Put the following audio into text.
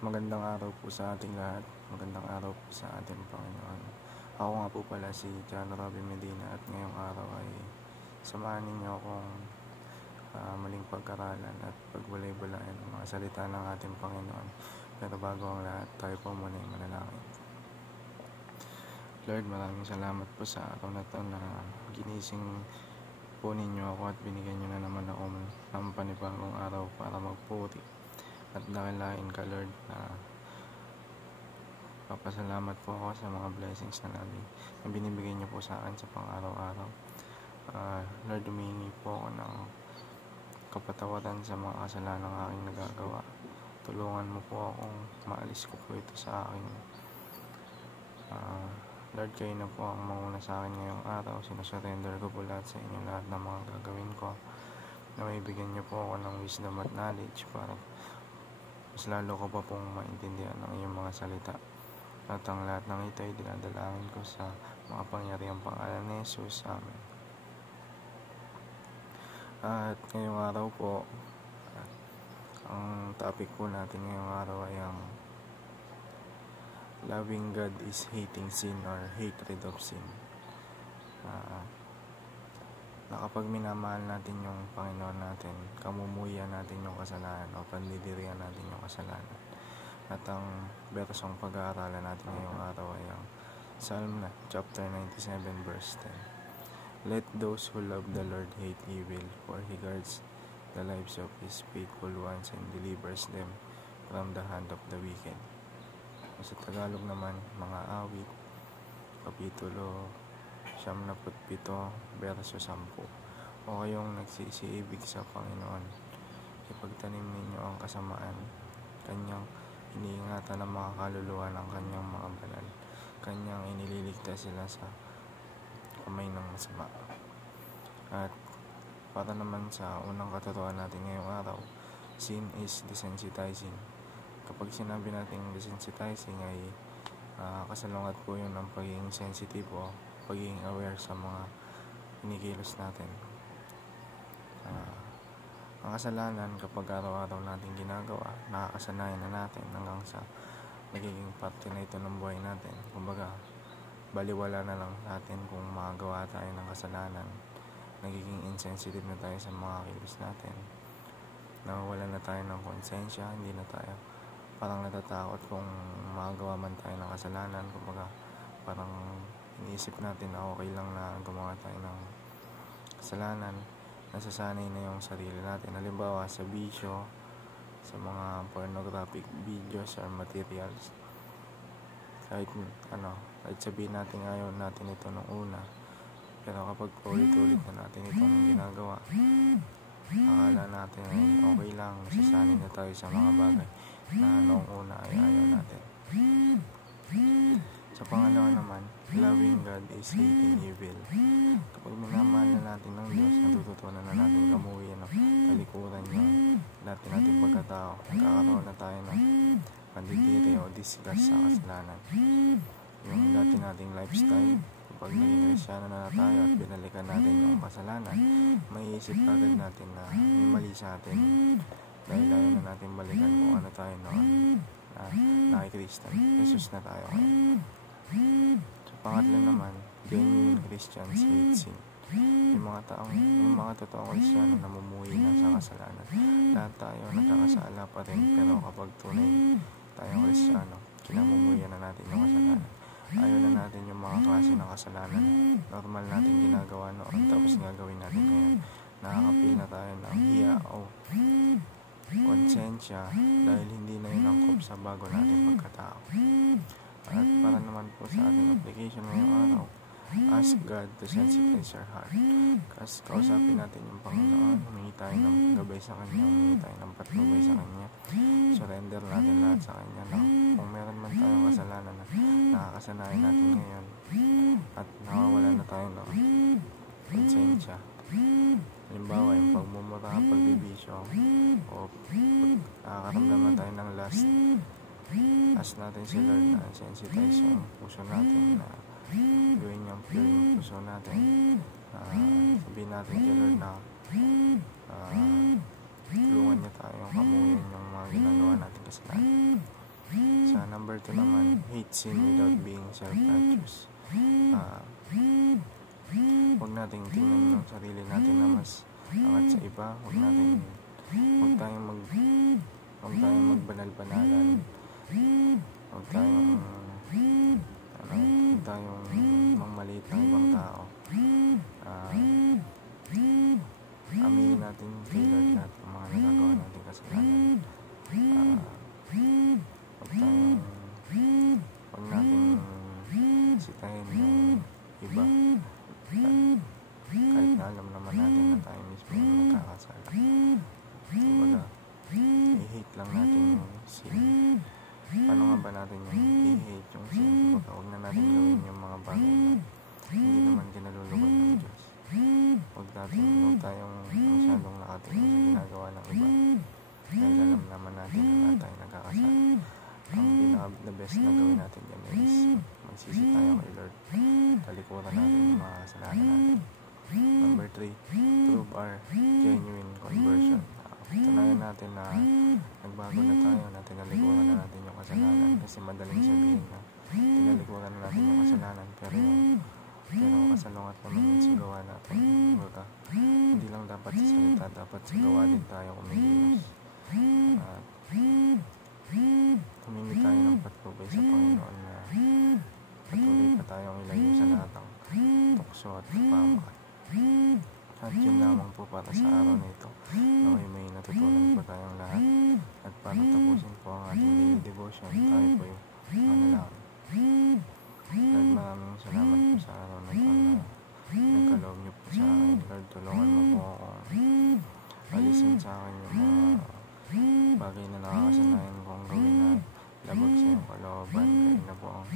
Magandang araw po sa ating lahat. Magandang araw po sa ating Panginoon. Ako nga po pala si John Robin Medina at ngayong araw ay samahan ninyo akong muling pag-aralan at pagbulay-bulayan ng mga salita ng ating Panginoon. Pero bago ang lahat, tayo po muna ay manalangin. Lord, maraming salamat po sa araw na ito na ginising po ninyo ako at binigyan nyo na naman ako ng panibagong araw para magpuri. At dakilain ka, Lord, na papasalamat po ako sa mga blessings na binibigay niyo po sa akin sa pang-araw-araw. Lord, humihingi po ako ng kapatawaran sa mga kasalanan ng aking nagagawa. Tulungan mo po akong maalis ko po ito sa akin. Lord, kayo na po ang manguna sa akin ngayong araw. Sinusurrender ko po lahat sa inyo, lahat ng mga gagawin ko. Na may bigyan niyo po ako ng wisdom at knowledge para mas lalo ko pa pong maintindihan ang iyong mga salita. At ang lahat ng ito ay dinadalangin ko sa mga pangyarihang pangalan ni Jesus. Amen. At ngayong araw po, ang topic po natin ngayong araw ay ang loving God is hating sin or hatred of sin. Na kapag minamahal natin yung Panginoon natin, kamumuhian natin yung kasalanan o pandidirian natin yung kasalanan. At ang bersong pag-aaralan natin ngayong araw ay ang Psalm chapter 97 verse 10. Let those who love the Lord hate evil, for He guards the lives of His faithful ones and delivers them from the hand of the wicked. Sa Tagalog naman, mga awit, kapitulo 97 verso 10. O kayong nagsisiibig sa Panginoon, ipagtanim ninyo ang kasamaan, kanyang iniingatan ng mga kaluluwa ng kanyang mga banal, kanyang inililigtas sila sa kamay ng masama. At para naman sa unang katotohanan natin ngayong araw, sin is desensitizing. Kapag sinabi natin desensitizing ay kasalungat po yun ng pagiging sensitive o pagiging aware sa mga kinikilos natin. Ang kasalanan kapag araw-araw natin ginagawa, nakakasanayan na natin hanggang sa nagiging parte na ito ng buhay natin. Kumbaga, baliwala na lang natin kung makagawa tayo ng kasalanan. Nagiging insensitive na tayo sa mga kilos natin. Nawawala na tayo ng konsensya, hindi na tayo parang natatakot kung makagawa man tayo ng kasalanan. Kumbaga, parang iniisip natin na okay lang na gumawa tayo ng kasalanan. Nasasanay na yung sarili natin. Halimbawa sa bisyo, sa mga pornographic videos or materials. Kahit sabihin natin ayaw natin ito nung una. Pero kapag ulit-ulit na natin itong ginagawa, akala natin ay okay lang. Nasasanay na tayo sa mga bagay na noong una ay ayaw natin. Sa pangalawa naman, loving God is hating evil. Kapag minamahal na natin ng Diyos, natututunan na natin kamuhian ng talikuran niya. Dati natin pagkatao, nagkakaroon na tayo ng pandidiri o disgust sa kasalanan. Yung dati nating lifestyle, kapag naging Kristyano na tayo at binalikan natin yung kasalanan, maiisip agad natin na may mali sa atin. Dahil ayaw na natin balikan kung ano tayo noon. Nakikristan, Jesus na tayo ngayon. Sa pangatlo naman, genuine Christians hate sin. Yung mga totoong Kristiyano na namumuhi na sa kasalanan. Lahat tayo nagkakasala pa rin, pero kapag tunay tayong Kristiyano, kinamumuhian na natin yung kasalanan. Ayaw na natin yung mga klase ng kasalanan. Normal natin ginagawa noon, tapos gagawin natin ngayon. Nakakapil na tayo ng hiya o konsensya dahil hindi na yun angkop sa bago natin pagkatao. At para naman po sa ating application ngayong araw, ask God to sensitize our heart. Kasi kausapin natin yung Panginoon, humingi tayo ng gabay sa Kanya, humingi tayo ng patnubay sa Kanya. Surrender natin lahat sa Kanya na kung meron man tayong kasalanan na nakakasanayan natin ngayon at nawawala na tayo ng konsensya. Halimbawa, yung pagmumura, pagbibisyo, o nakakaramdaman tayo ng lust. Ask natin si Lord na sensitize yung puso natin, na gawin yung pure yung puso natin. Sabihin natin kay Lord na tulungan niya tayong kamuhin yung mga ginagawa natin kasalanan. Sa number 2 naman, hate sin without being self-righteous. Huwag nating tingnan yung sarili natin na mas angat sa iba. Huwag tayong magbanal-banalan. Huwag tayong mangmaliit ng ibang tao. Aminin natin kay Lord lahat ang mga nagagawa natin kasalanan. Huwag natin sitahin yung iba. Kahit na alam naman natin na tayo mismo yung nagkakasala. Kumbaga, i-hate lang natin yung sin. Paano nga ba natin yung i-hate yung sin? Kumbaga, huwag na natin gawin yung mga bagay na hindi naman kinalulugod ng Diyos. Huwag tayong masyadong nakatingin sa ginagawa ng iba. Dahil alam naman natin na tayo nagkakasala. Ang the best na gawin natin yan is magsisi tayo kay Lord. Talikuran natin yung mga kasalanan natin. Number 3, prove our genuine conversion. Tunayan natin na nagbago na tayo, na tinalikuran na natin yung kasalanan. Kasi madaling sabihin na tinalikuran na natin yung kasalanan, pero kasalungat naman yung sigawa natin. Kumbaga, hindi lang dapat sa salita, dapat sa gawa din tayo kumikilos. At humingi tayo ng patnubay sa Panginoon na patuloy pa tayong ilayo sa lahat ng tukso at pamak. At yun lamang po para sa araw na ito. Naway may natutunan po tayong lahat. At para tapusin po ang ating daily devotion, tayo po yung manalangin. Lord, maraming salamat po sa araw na ito na nagkaloob niyo po sa akin. Lord, tulungan mo po akong alisin sa akin yung mga bagay na nakakasanayan kong gawin na labag sa iyong kalooban. Kayo na po ang